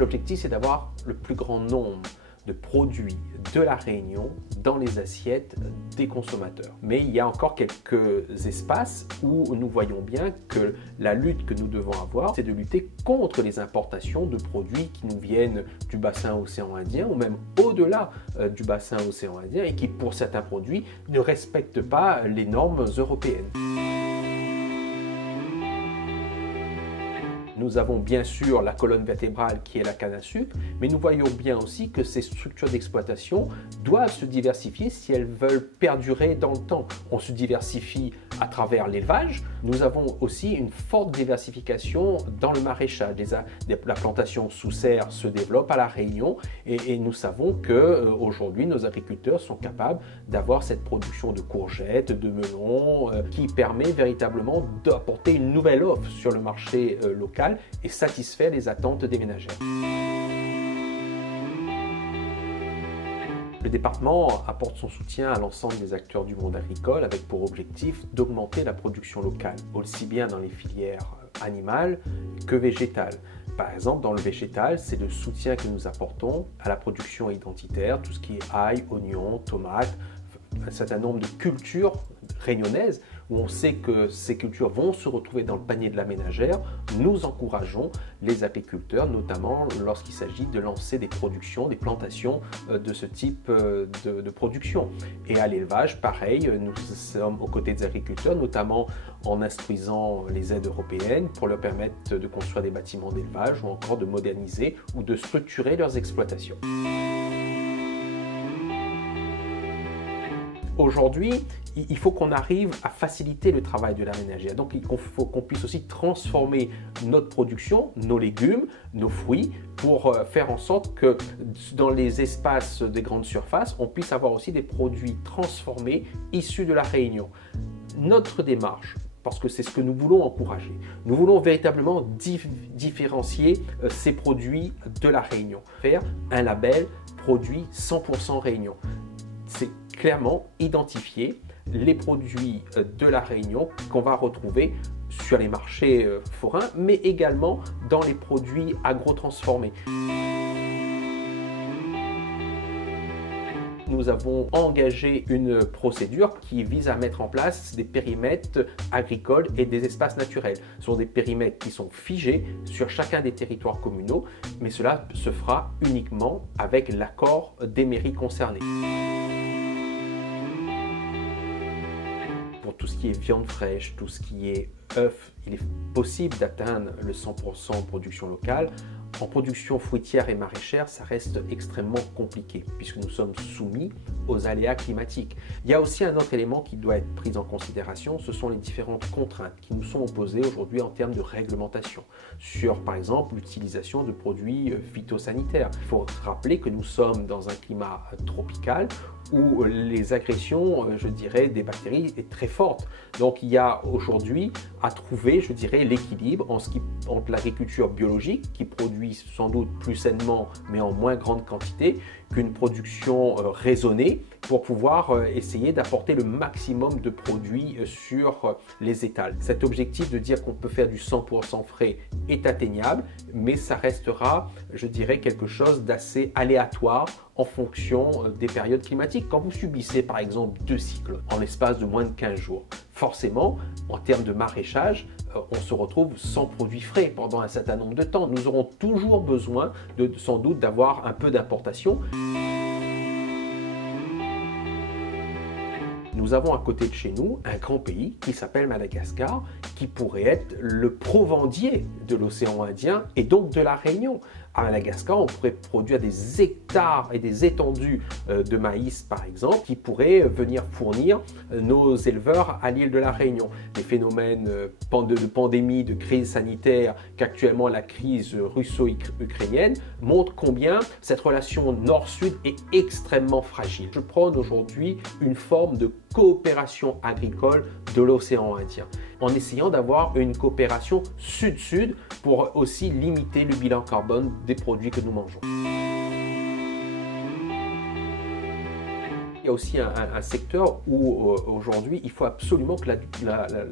L'objectif, c'est d'avoir le plus grand nombre de produits de la Réunion dans les assiettes des consommateurs. Mais il y a encore quelques espaces où nous voyons bien que la lutte que nous devons avoir, c'est de lutter contre les importations de produits qui nous viennent du bassin océan Indien ou même au-delà du bassin océan Indien et qui, pour certains produits, ne respectent pas les normes européennes. Nous avons bien sûr la colonne vertébrale qui est la canne à sucre, mais nous voyons bien aussi que ces structures d'exploitation doivent se diversifier si elles veulent perdurer dans le temps. On se diversifie à travers l'élevage. Nous avons aussi une forte diversification dans le maraîchage. La plantation sous serre se développe à La Réunion et nous savons qu'aujourd'hui, nos agriculteurs sont capables d'avoir cette production de courgettes, de melons, qui permet véritablement d'apporter une nouvelle offre sur le marché local et satisfaire les attentes des ménagères. Le département apporte son soutien à l'ensemble des acteurs du monde agricole avec pour objectif d'augmenter la production locale, aussi bien dans les filières animales que végétales. Par exemple, dans le végétal, c'est le soutien que nous apportons à la production identitaire, tout ce qui est ail, oignons, tomates, un certain nombre de cultures réunionnaises où on sait que ces cultures vont se retrouver dans le panier de la ménagère. Nous encourageons les agriculteurs, notamment lorsqu'il s'agit de lancer des productions, des plantations de ce type de production. Et à l'élevage, pareil, nous sommes aux côtés des agriculteurs, notamment en instruisant les aides européennes pour leur permettre de construire des bâtiments d'élevage ou encore de moderniser ou de structurer leurs exploitations. Aujourd'hui, il faut qu'on arrive à faciliter le travail de la ménagère. Donc, il faut qu'on puisse aussi transformer notre production, nos légumes, nos fruits, pour faire en sorte que dans les espaces des grandes surfaces, on puisse avoir aussi des produits transformés issus de la Réunion. Notre démarche, parce que c'est ce que nous voulons encourager. Nous voulons véritablement différencier ces produits de la Réunion. Faire un label produit 100% Réunion. C'est clairement identifier les produits de la Réunion qu'on va retrouver sur les marchés forains, mais également dans les produits agro-transformés. Nous avons engagé une procédure qui vise à mettre en place des périmètres agricoles et des espaces naturels. Ce sont des périmètres qui sont figés sur chacun des territoires communaux, mais cela se fera uniquement avec l'accord des mairies concernées. Pour tout ce qui est viande fraîche, tout ce qui est œufs, il est possible d'atteindre le 100% production locale. En production fruitière et maraîchère, ça reste extrêmement compliqué puisque nous sommes soumis aux aléas climatiques. Il y a aussi un autre élément qui doit être pris en considération, ce sont les différentes contraintes qui nous sont opposées aujourd'hui en termes de réglementation sur, par exemple, l'utilisation de produits phytosanitaires. Il faut rappeler que nous sommes dans un climat tropical où les agressions, je dirais, des bactéries est très forte. Donc il y a aujourd'hui à trouver, je dirais, l'équilibre entre l'agriculture biologique qui produit sans doute plus sainement mais en moins grande quantité qu'une production raisonnée pour pouvoir essayer d'apporter le maximum de produits sur les étals. Cet objectif de dire qu'on peut faire du 100% frais est atteignable, mais ça restera, je dirais, quelque chose d'assez aléatoire en fonction des périodes climatiques. Quand vous subissez par exemple 2 cycles en l'espace de moins de 15 jours, forcément, en termes de maraîchage, on se retrouve sans produits frais pendant un certain nombre de temps. Nous aurons toujours besoin sans doute d'avoir un peu d'importation. Nous avons à côté de chez nous un grand pays qui s'appelle Madagascar, qui pourrait être le provendier de l'océan Indien et donc de la Réunion. À Madagascar, on pourrait produire des hectares et des étendues de maïs, par exemple, qui pourraient venir fournir nos éleveurs à l'île de la Réunion. Les phénomènes de pandémie, de crise sanitaire qu'actuellement la crise russo-ukrainienne montrent combien cette relation nord-sud est extrêmement fragile. Je prône aujourd'hui une forme de coopération agricole de l'océan Indien, en essayant d'avoir une coopération sud-sud pour aussi limiter le bilan carbone des produits que nous mangeons. Il y a aussi un secteur où aujourd'hui il faut absolument que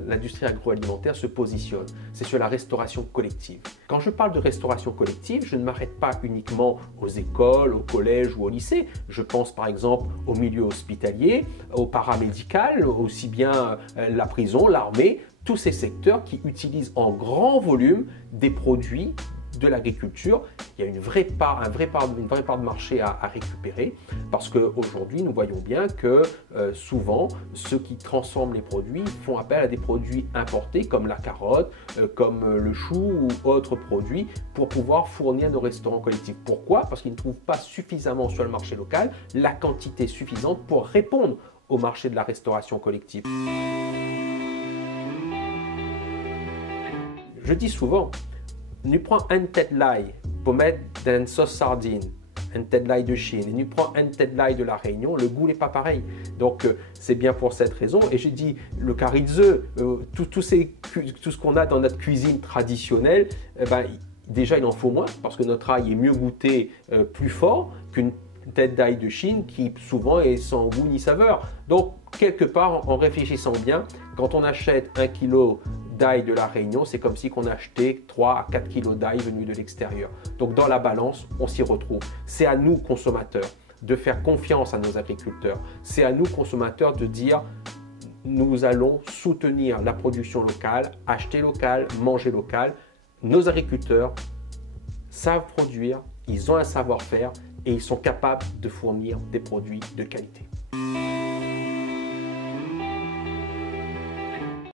l'industrie agroalimentaire se positionne. C'est sur la restauration collective. Quand je parle de restauration collective, je ne m'arrête pas uniquement aux écoles, aux collèges ou au lycée. Je pense par exemple au milieu hospitalier, au paramédical, aussi bien la prison, l'armée, tous ces secteurs qui utilisent en grand volume des produits de l'agriculture. Il y a une vraie part de marché à récupérer parce qu'aujourd'hui, nous voyons bien que souvent, ceux qui transforment les produits font appel à des produits importés comme la carotte, comme le chou ou autres produits pour pouvoir fournir nos restaurants collectifs. Pourquoi? Parce qu'ils ne trouvent pas suffisamment sur le marché local la quantité suffisante pour répondre au marché de la restauration collective. Je dis souvent, nous prend une tête d'ail pour mettre dans une sauce sardine, une tête d'ail de Chine, et nous prend une tête d'ail de la Réunion, le goût n'est pas pareil. Donc c'est bien pour cette raison. Et j'ai dit le charizo, tout ce qu'on a dans notre cuisine traditionnelle, déjà il en faut moins parce que notre ail est mieux goûté, plus fort qu'une tête d'ail de Chine qui souvent est sans goût ni saveur. Donc quelque part, en réfléchissant bien, quand on achète 1 kilo d'ail de la Réunion, c'est comme si on achetait 3 à 4 kilos d'ail venus de l'extérieur. Donc dans la balance, on s'y retrouve. C'est à nous, consommateurs, de faire confiance à nos agriculteurs. C'est à nous, consommateurs, de dire nous allons soutenir la production locale, acheter local, manger local. Nos agriculteurs savent produire, ils ont un savoir-faire et ils sont capables de fournir des produits de qualité.